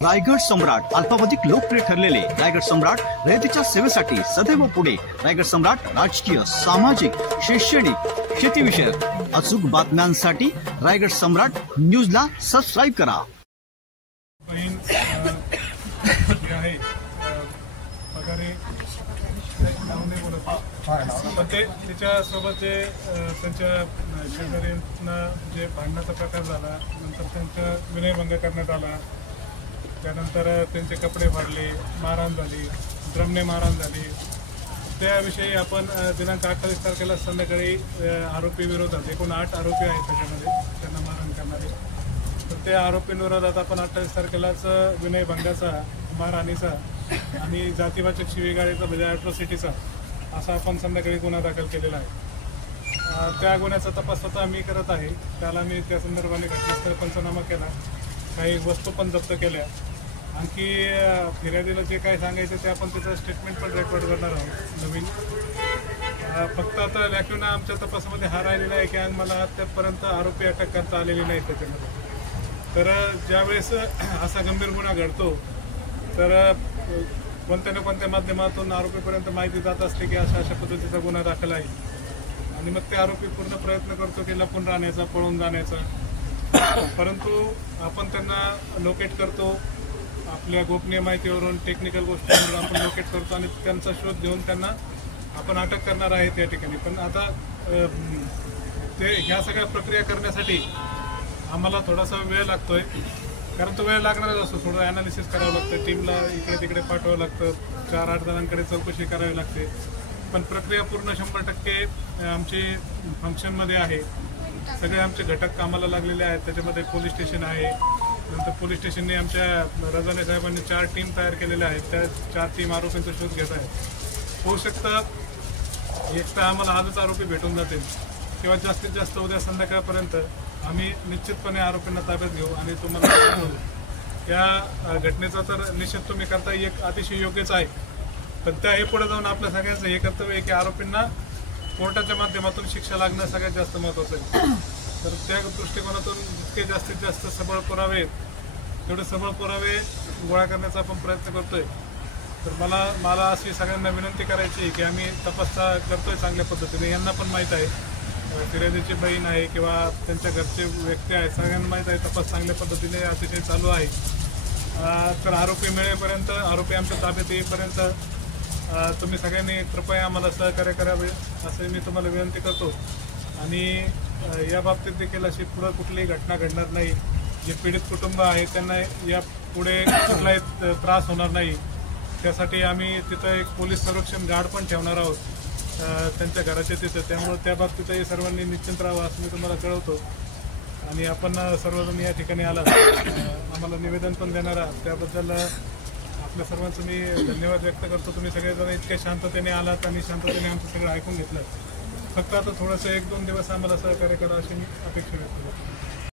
रायगड सम्राट अल्पावधिक लोकप्रिय ठरलेले रायगड सम्राट रयतेच्या सेवेसाठी सदैव पुढे। रायगड सम्राट राजकीय, सामाजिक, शैक्षणिक, शेतीविषयक अचूक बातम्यांसाठी रायगड सम्राट न्यूजला सबस्क्राईब करा। त्याच्यासोबत जे त्यांच्या शेजाऱ्यांना जे भांडणाचा प्रकार झाला, नंतर त्यांचा विनयभंग करण्यात आला, त्यानंतर त्यांचे कपडे फाडले, मारहाण झाली, ड्रमने मारहाण झाली। त्याविषयी आपण दिनांक 28 तारखेला संध्याकाळी आरोपी विरोधात एकूण 8 आरोपी आहेत त्याच्यामध्ये त्यांना मारहाण करणारे, तर त्या आरोपींविरोधात आपण 28 तारखेलाच विनयभंगाचा, मारहाणीचा आणि जातीवाचक शिवीगाळीचा म्हणजे ॲट्रॉसिटीचा असा आपण संध्याकाळी गुन्हा दाखल केलेला आहे। त्या गुन्ह्याचा तपास स्वतः मी करत आहे। त्याला मी त्या संदर्भाने घटनास्थळ पंचनामा केला, काही वस्तू पण जप्त केल्या, आणखी फिर्यादीला जे काय सांगायचं ते आपण त्याचं स्टेटमेंट पण रेकॉर्ड करणार आहोत नवीन। फक्त आता लॅक्युना आमच्या तपासामध्ये हा राहिलेला आहे की मला आतापर्यंत आरोपी अटक करता आलेली नाही त्याच्यामध्ये। तर ज्यावेळेस असा गंभीर गुन्हा घडतो तर कोणत्या ना कोणत्या माध्यमातून आरोपीपर्यंत माहिती जात असते की अशा पद्धतीचा गुन्हा दाखल आहे, आणि मग ते आरोपी पूर्ण प्रयत्न करतो की लपून राहण्याचा, पळून जाण्याचा, परंतु आपण त्यांना लोकेट करतो आपल्या गोपनीय माहितीवरून, टेक्निकल गोष्टींवरून आपण लोकेट करतो आणि त्यांचा शोध घेऊन त्यांना आपण अटक करणार आहे त्या ठिकाणी। पण आता ते ह्या सगळ्या प्रक्रिया करण्यासाठी आम्हाला थोडासा वेळ लागतोय, कारण तो वेळ लागणारच असतो। थोडं ॲनालिसिस करावं लागतं, टीमला इकडे तिकडे पाठवावं लागतं, 4-8 जणांकडे चौकशी करावी लागते, पण प्रक्रिया पूर्ण 100% आमची फंक्शनमध्ये आहे। सगळे आमचे घटक कामाला लागलेले आहेत, त्याच्यामध्ये पोलीस स्टेशन आहे, नंतर पोलीस स्टेशनने आमच्या रजाने साहेबांनी 4 टीम तयार केलेल्या आहेत, त्या 4 टीम आरोपींचा शोध घेत आहेत। होऊ शकतं एक तर आम्हाला आजच आरोपी भेटून जातील किंवा जास्तीत जास्त उद्या संध्याकाळपर्यंत आम्ही निश्चितपणे आरोपींना ताब्यात घेऊ आणि तुम्हाला या घटनेचा तर निषेध तुम्ही करता एक अतिशय योग्यच आहे, पण त्या हे पुढे जाऊन आपल्या सगळ्यांचं हे कर्तव्य आहे की आरोपींना कोर्टाच्या माध्यमातून शिक्षा लागणं सगळ्यात जास्त महत्त्वाचं आहे। तर त्या दृष्टिकोनातून जितके जास्तीत जास्त सबळ पुरावे तेवढे सबळ पुरावे गोळा करण्याचा आपण प्रयत्न करतोय। तर मला अशी सगळ्यांना विनंती करायची की आम्ही तपास करतोय चांगल्या पद्धतीने। यांना पण माहीत आहे, फिर्यादीची बहीण आहे किंवा त्यांच्या घरचे व्यक्ती आहेत, सगळ्यांना माहीत आहे तपास चांगल्या पद्धतीने अतिशय चालू आहे। तर आरोपी मिळेपर्यंत, आरोपी आमच्या ताब्यात येईपर्यंत तुम्ही सगळ्यांनी कृपया आम्हाला सहकार्य करावे असं मी तुम्हाला विनंती करतो। आणि या बाबतीत देखील अशी पुढं कुठलीही घटना घडणार नाही। जे पीडित कुटुंब आहे त्यांना या पुढे कुठलाही त्रास होणार नाही, त्यासाठी आम्ही तिथं एक पोलीस संरक्षण गार्ड पण ठेवणार आहोत त्यांच्या घराच्या तिथं। त्यामुळे त्या बाबतीतही सर्वांनी निश्चिंत राहावं असं मी तुम्हाला कळवतो। आणि आपण सर्वजण या ठिकाणी आला, आम्हाला निवेदन पण देणार आहात, त्याबद्दल आपल्या सर्वांचं मी धन्यवाद व्यक्त करतो। तुम्ही सगळेजण इतक्या शांततेने आलात आणि शांततेने आमचं सगळं ऐकून घेतलं। फक्त आता थोडंसं 1-2 दिवस आम्हाला सहकार्य करा अशी मी अपेक्षा व्यक्त करतो।